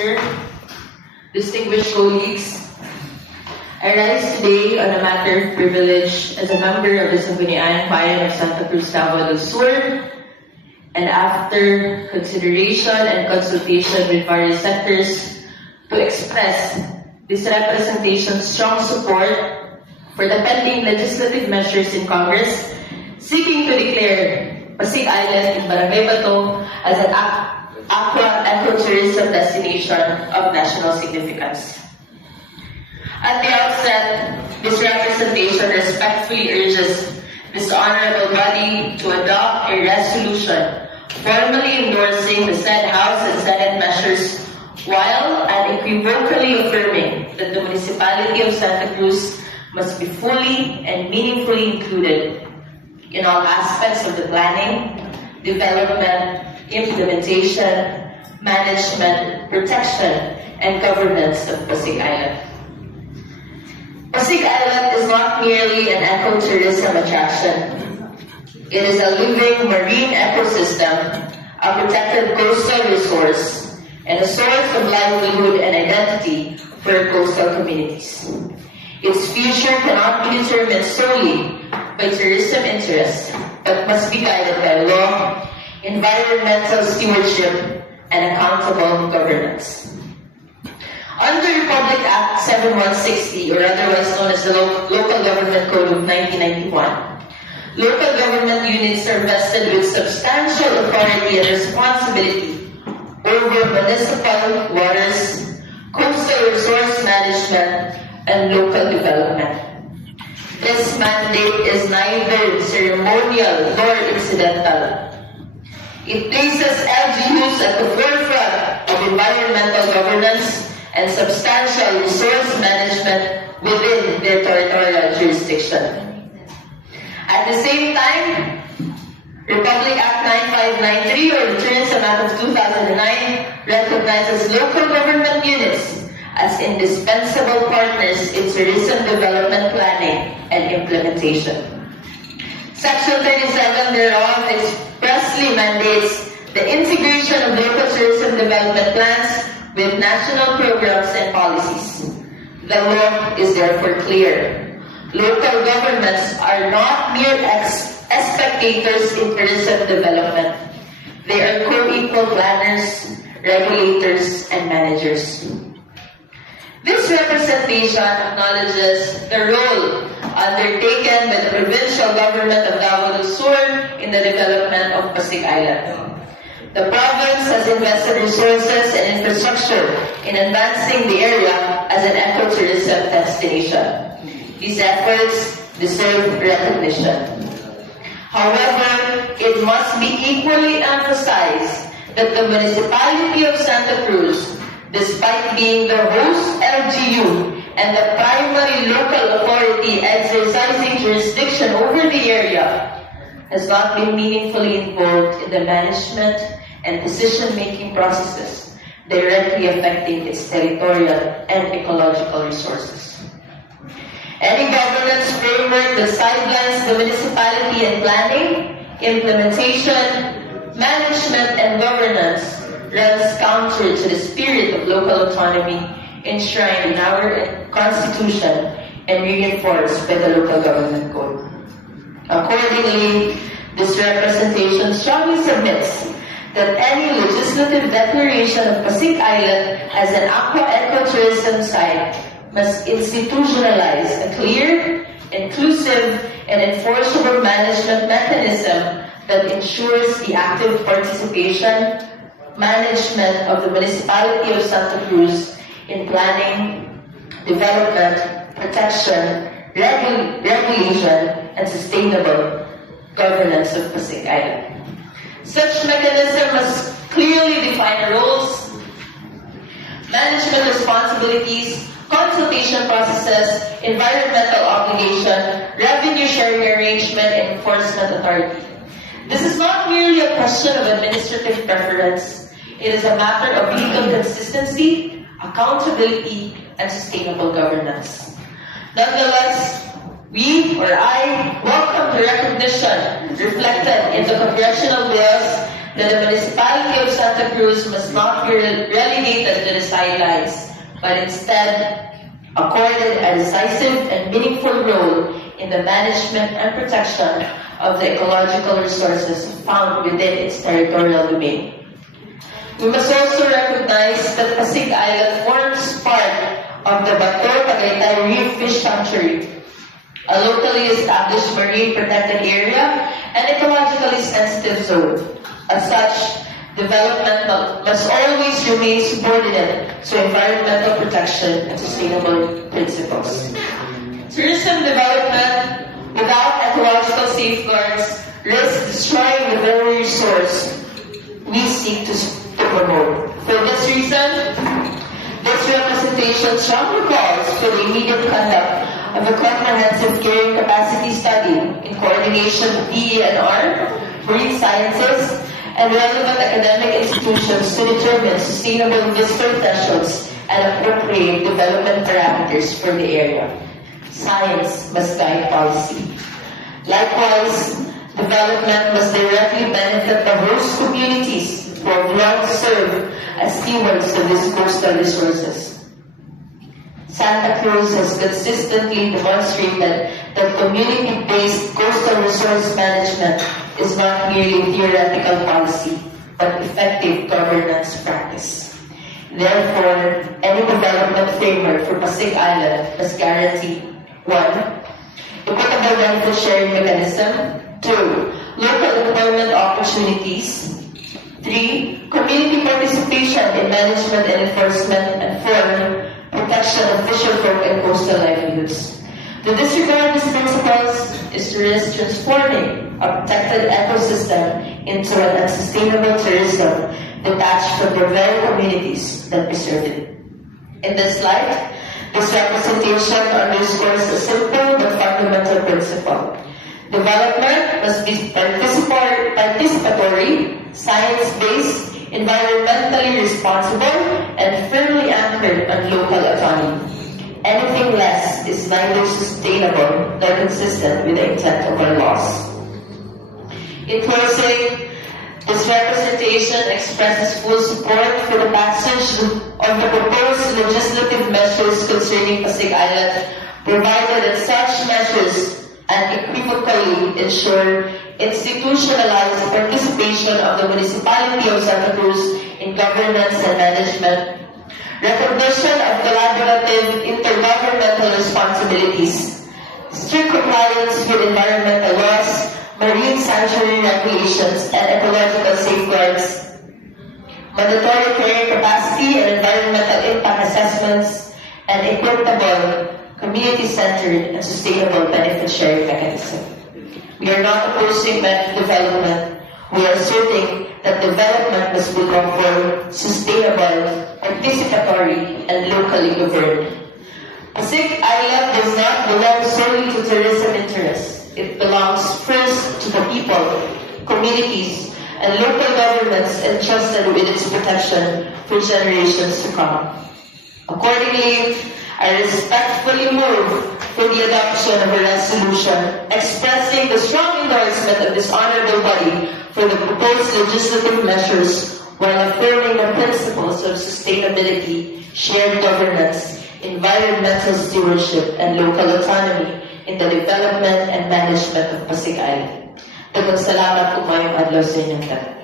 Officer, distinguished colleagues, I rise today on a matter of privilege as a member of the Sangguniang Bayan of Santa Cruz, Davao del Sur, and after consideration and consultation with various sectors, to express this representation's strong support for the pending legislative measures in Congress seeking to declare Pasig Island in Barangay Bato as an aqua ecotourism destination of national significance. At the outset, this representation respectfully urges this honorable body to adopt a resolution formally endorsing the said House and Senate measures while unequivocally affirming that the municipality of Santa Cruz must be fully and meaningfully included in all aspects of the planning, development, implementation, management, protection, and governance of Pasig Island. Pasig Island is not merely an ecotourism attraction. It is a living marine ecosystem, a protected coastal resource, and a source of livelihood and identity for coastal communities. Its future cannot be determined solely by tourism interests, but must be guided by law, environmental stewardship, and accountable governance. Under Republic Act 7160, or otherwise known as the Local Government Code of 1991, local government units are vested with substantial authority and responsibility over municipal waters, coastal resource management, and local development. This mandate is neither ceremonial nor incidental. It places LGUs at the forefront of environmental governance and substantial resource management within their territorial jurisdiction. At the same time, Republic Act 9593, or the Tourism Act of 2009, recognizes local government units as indispensable partners in tourism development planning and implementation. Section 37 thereof expressly mandates the integration of local tourism development plans with national programs and policies. The law is therefore clear. Local governments are not mere spectators in tourism development. They are co-equal planners, regulators, and managers. This representation acknowledges the role undertaken by the provincial government of Davao del Sur in the development of Pasig Island. The province has invested resources and infrastructure in advancing the area as an ecotourism destination. These efforts deserve recognition. However, it must be equally emphasized that the municipality of Santa Cruz, despite being the host LGU and the primary local authority exercising jurisdiction over the area, has not been meaningfully involved in the management and decision-making processes directly affecting its territorial and ecological resources. Any governance framework that sidelines the municipality in planning, implementation, management, and governance runs counter to the spirit of local autonomy enshrined in our Constitution and reinforced by the Local Government Code. Accordingly, this representation strongly submits that any legislative declaration of Pasig Island as an aqua ecotourism site must institutionalize a clear, inclusive, and enforceable management mechanism that ensures the active participation, management of the municipality of Santa Cruz in planning, development, protection, regulation, and sustainable governance of Pasig Island. Such mechanism must clearly define roles, management responsibilities, consultation processes, environmental obligation, revenue sharing arrangement, and enforcement authority. This is not merely a question of administrative preference. It is a matter of legal consistency, accountability, and sustainable governance. Nonetheless, I welcome the recognition reflected in the congressional bills that the municipality of Santa Cruz must not be relegated to the sidelines, but instead accorded a decisive and meaningful role in the management and protection of the ecological resources found within its territorial domain. We must also recognize that Pasig Island forms part of the Bato Tagaytay Reef Fish Sanctuary, a locally established marine protected area and ecologically sensitive zone. As such, development must always remain subordinate to environmental protection and sustainable principles. Tourism development without ecological safeguards risks destroying the very resource we seek to promote. For this reason, this representation strongly calls for the immediate conduct of a comprehensive carrying capacity study in coordination with DENR, marine sciences, and relevant academic institutions to determine sustainable visitor thresholds and appropriate development parameters for the area. Science must guide policy. Likewise, development must directly benefit the host communities who have long served as stewards of these coastal resources. Santa Cruz has consistently demonstrated that community-based coastal resource management is not merely theoretical policy, but effective governance practice. Therefore, any development framework for Pasig Island must guarantee 1. Equitable benefit sharing mechanism. 2. Local employment opportunities. 3. Community participation in management and enforcement. And 4. Protection of fisherfolk and coastal livelihoods. To disregard these principles is to risk transforming a protected ecosystem into an unsustainable tourism detached from the very communities that preserve it. In this light, this representation underscores a simple but fundamental principle. Development must be participatory, science-based, environmentally responsible, and firmly anchored on local autonomy. Anything less is neither sustainable nor consistent with the intent of our laws. In closing, this representation expresses full support for the passage of the proposed legislative measures concerning Pasig Island, provided that such measures unequivocally ensure institutionalized participation of the municipality of Santa Cruz in governance and management, recognition of collaborative intergovernmental responsibilities, strict compliance with environmental laws, marine sanctuary regulations, and ecological safeguards, mandatory carrying capacity and environmental impact assessments, and equitable, community-centered, and sustainable benefit sharing mechanism. We are not opposing development. We are asserting that development must be lawful, sustainable, participatory, and locally governed. Pasig Island does not belong solely to tourism interests. It belongs first to the people, communities, and local governments entrusted with its protection for generations to come. Accordingly, I respectfully move for the adoption of a resolution expressing the strong endorsement of this honorable body for the proposed legislative measures while affirming the principles of sustainability, shared governance, environmental stewardship, and local autonomy in the development and management of Pasig Island. Daghang salamat ug maayong adlaw sa inyong tanan.